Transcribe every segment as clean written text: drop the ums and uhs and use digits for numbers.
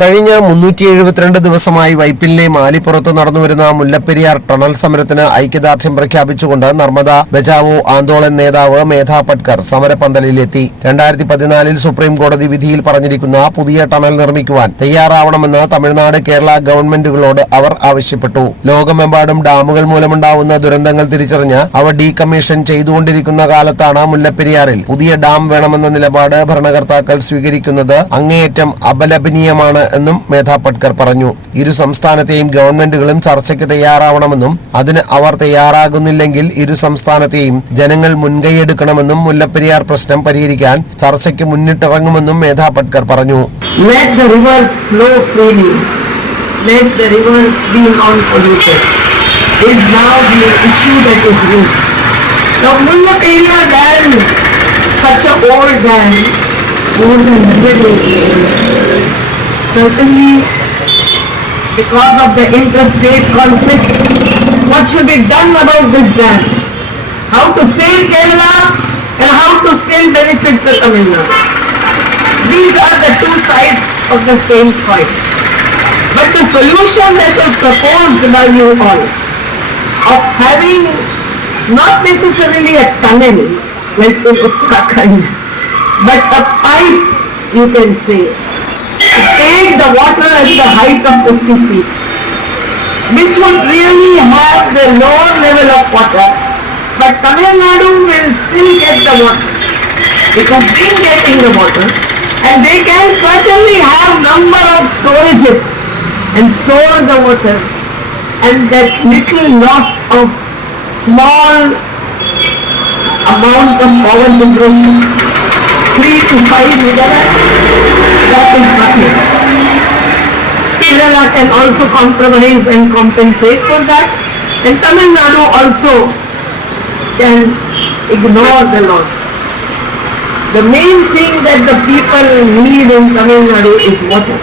കഴിഞ്ഞ 372 ദിവസമായി വൈപ്പിലിലെ മാലിപ്പുറത്ത് നടന്നുവരുന്ന മുല്ലപ്പെരിയാർ ടണൽ സമരത്തിന് ഐക്യദാർഢ്യം പ്രഖ്യാപിച്ചുകൊണ്ട് നർമ്മദ ബചാവോ ആന്തോളൻ നേതാവ് മേധാ പട്കർ സമരപന്തലിലെത്തി. 2014 സുപ്രീം കോടതി വിധിയിൽ പറഞ്ഞിരിക്കുന്ന പുതിയ ടണൽ നിർമ്മിക്കുവാൻ തയ്യാറാവണമെന്ന് തമിഴ്നാട്, കേരള ഗവൺമെന്റുകളോട് അവർ ആവശ്യപ്പെട്ടു. ലോകമെമ്പാടും ഡാമുകൾ മൂലമുണ്ടാവുന്ന ദുരന്തങ്ങൾ തിരിച്ചറിഞ്ഞ് അവ ഡീകമ്മീഷൻ ചെയ്തുകൊണ്ടിരിക്കുന്ന കാലത്താണ് മുല്ലപ്പെരിയാറിൽ പുതിയ ഡാം വേണമെന്ന നിലപാട് ഭരണകർത്താക്കൾ സ്വീകരിക്കുന്നത് അങ്ങേയറ്റം അപലപനീയമാണ് എന്നും മേധാ പട്കർ പറഞ്ഞു. ഇരു സംസ്ഥാനത്തെയും ഗവൺമെന്റുകളും ചർച്ചയ്ക്ക് തയ്യാറാവണമെന്നും അതിന് അവർ തയ്യാറാകുന്നില്ലെങ്കിൽ ഇരു സംസ്ഥാനത്തെയും ജനങ്ങൾ മുൻകൈയെടുക്കണമെന്നും മുല്ലപ്പെരിയാർ പ്രശ്നം പരിഹരിക്കാൻ ചർച്ചയ്ക്ക് മുന്നിട്ടിറങ്ങുമെന്നും മേധാ പട്കർ പറഞ്ഞു. Certainly, because of the interstate conflict, what should be done about this dam? How to save Kerala and how to still benefit the Tamil Nadu. These are the two sides of the same coin. But the solution that was proposed by you all, of having not necessarily a tunnel like in Uttarakhand, but a pipe, you can say, take the water at the height of 50 feet, which would really have the lower level of water, but Tamil Nadu will still get the water, because they are getting the water, and they can certainly have number of storages and store the water, and that little loss of small amount of power generation, 3 to 5 megawatts, that is nothing. Kerala can also compromise and compensate for that, and Tamil Nadu also can ignore the loss. The main thing that the people need in Tamil Nadu is water.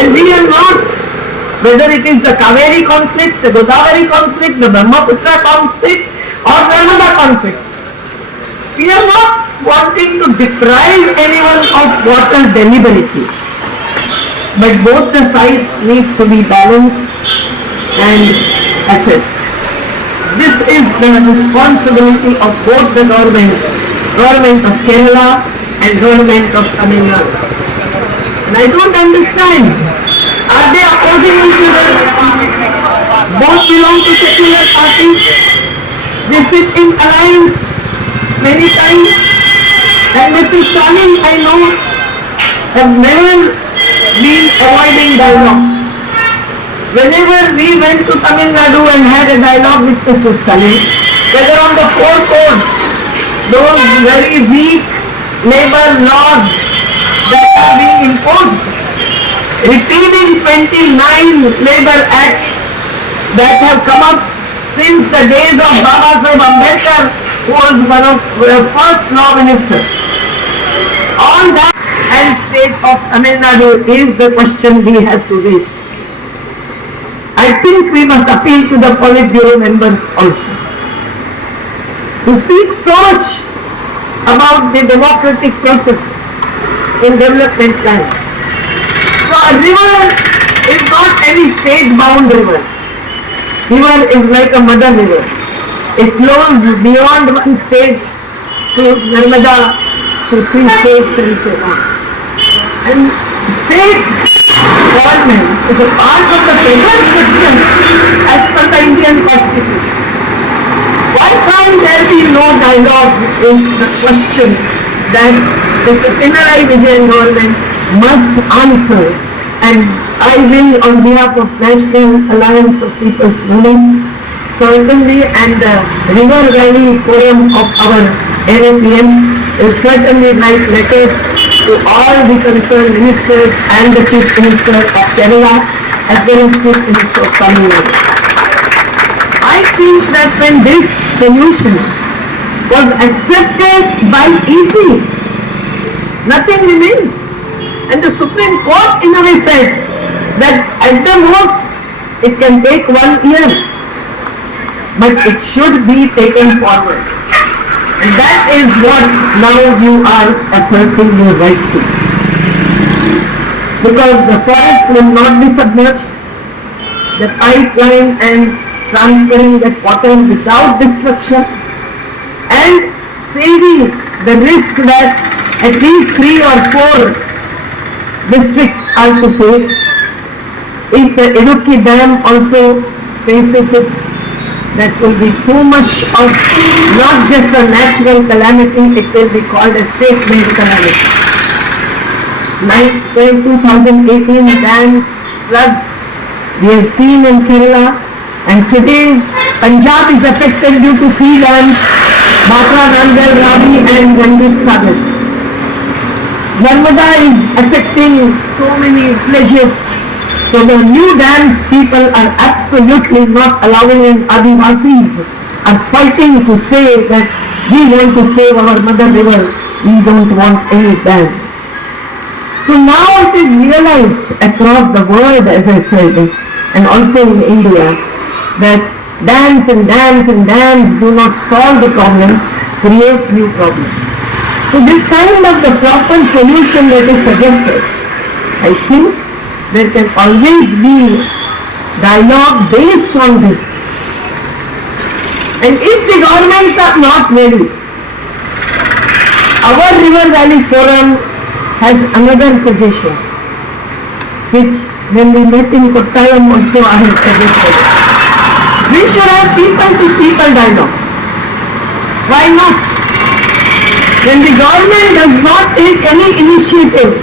And we are not, whether it is the Kaveri conflict, the Godavari conflict, the Brahmaputra conflict, or Narmada conflict, we are not wanting to deprive anyone of water deliberately. But both the sides need to be balanced and assessed. This is the responsibility of both the governments, government of Kerala and government of Tamil Nadu. And I don't understand, are they opposing each other? Both belong to secular parties. They sit in alliance many times. And Mr. Stalin, I know, has never been avoiding dialogues. Whenever we went to Tamil Nadu and had a dialogue with Mr. Stalin, whether on the 4 codes, those very weak labor laws that are being imposed, repealing 29 labor acts that have come up since the days of Baba Saheb Ambedkar, who was one of the first law ministers. On that and state of Tamil Nadu is the question we have to raise. I think we must appeal to the Politburo members also, who speak so much about the democratic process in development plan. So a river is not any state-bound river. River is like a mother river. It flows beyond one state to Narmada, to 3 states and so on. And state government is a part of the federal structure as per the Indian Constitution. Why can't there be no dialogue in the question that the Pinarayi Vijayan government must answer? And I will, on behalf of National Alliance of People's Union, certainly, and the River Valley Forum of our NAPM, will certainly write letters to all the concerned ministers and the Chief Minister of Kerala as well as Chief Minister of Tamil Nadu. I think that when this solution was accepted by EC, nothing remains. And the Supreme Court in a way said that at the most it can take 1 year, but it should be taken forward. And that is what now you are asserting your right to. because the forest will not be submerged, the pipeline and transferring that water without destruction, and saving the risk that at least 3 or 4 districts are to face. If the Idukki Dam also faces it, that will be too much of not just a natural calamity, it will be called a state-made calamity. 2018 dams, floods, we have seen in Kerala, and today Punjab is affected due to 3 dams, Bhakra, Nangal, Ravi and Ranjit Sagar. Narmada is affecting so many villages. So the new dams people are absolutely not allowing, and Adivasis are fighting to say that we want to save our mother river, we don't want any dam. So now it is realized across the world, as I said, and also in India, that dams and dams and dams do not solve the problems, create new problems. So this kind of the proper solution that is suggested, I think there can always be dialogue based on this. And if the governments are not ready, our River Valley Forum has another suggestion, which when we met in Kottayam also I have suggested. We should have people-to-people dialogue. Why not? When the government does not take any initiative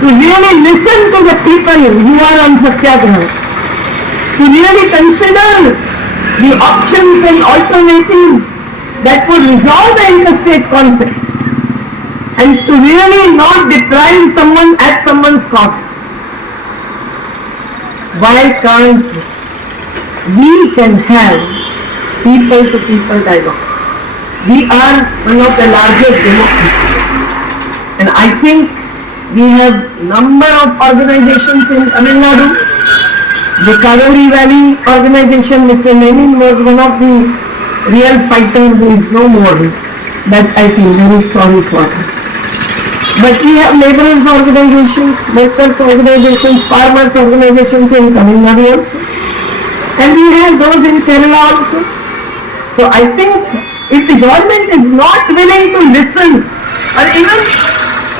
to really listen to the people who are on Satyagraha, to really consider the options and alternatives that would resolve the interstate conflict, and to really not deprive someone at someone's cost. Why can't we can have people-to-people dialogue? We are one of the largest democracies, and I think we have number of organizations in Tamil Nadu. The Kaveri Valley organization, Mr. Lenin was one of the real fighters who is no more. That I feel very sorry for. But we have laborers organizations, workers organizations, farmers organizations in Tamil Nadu also. And we have those in Kerala also. So I think if the government is not willing to listen or even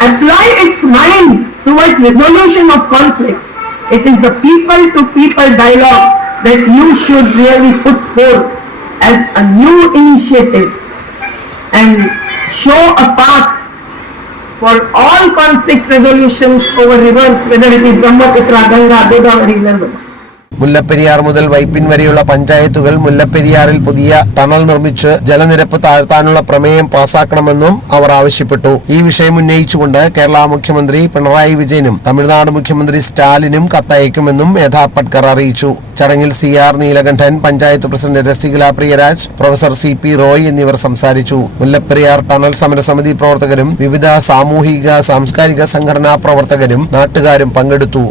apply its mind towards resolution of conflict, it is the people-to-people dialogue that you should really put forth as a new initiative and show a path for all conflict resolutions over rivers, whether it is Brahmaputra, Ganga, Godavari, Narmada. Mullaperiyar മുതൽ വൈപ്പിൻ വരെയുള്ള പഞ്ചായത്തുകൾ മുല്ലപ്പെരിയാറിൽ പുതിയ tunnel നിർമ്മിച്ച് ജലനിരപ്പ് താഴ്ത്താനുള്ള പ്രമേയം പാസാക്കണമെന്നും അവർ ആവശ്യപ്പെട്ടു. ഈ വിഷയം ഉന്നയിച്ചുകൊണ്ട് കേരള മുഖ്യമന്ത്രി പിണറായി വിജയനും തമിഴ്നാട് മുഖ്യമന്ത്രി സ്റ്റാലിനും കത്തയക്കുമെന്നും മേധാ പട്കർ അറിയിച്ചു. ചടങ്ങിൽ CR Neelakantan, panchayat president Rasikala Priyaraj, professor CP Roy എന്നിവർ സംസാരിച്ചു. മുല്ലപ്പെരിയാർ ടണൽ സമരസമിതി പ്രവർത്തകരും വിവിധ സാമൂഹിക സാംസ്കാരിക സംഘടനാ പ്രവർത്തകരും നാട്ടുകാരും പങ്കെടുത്തു.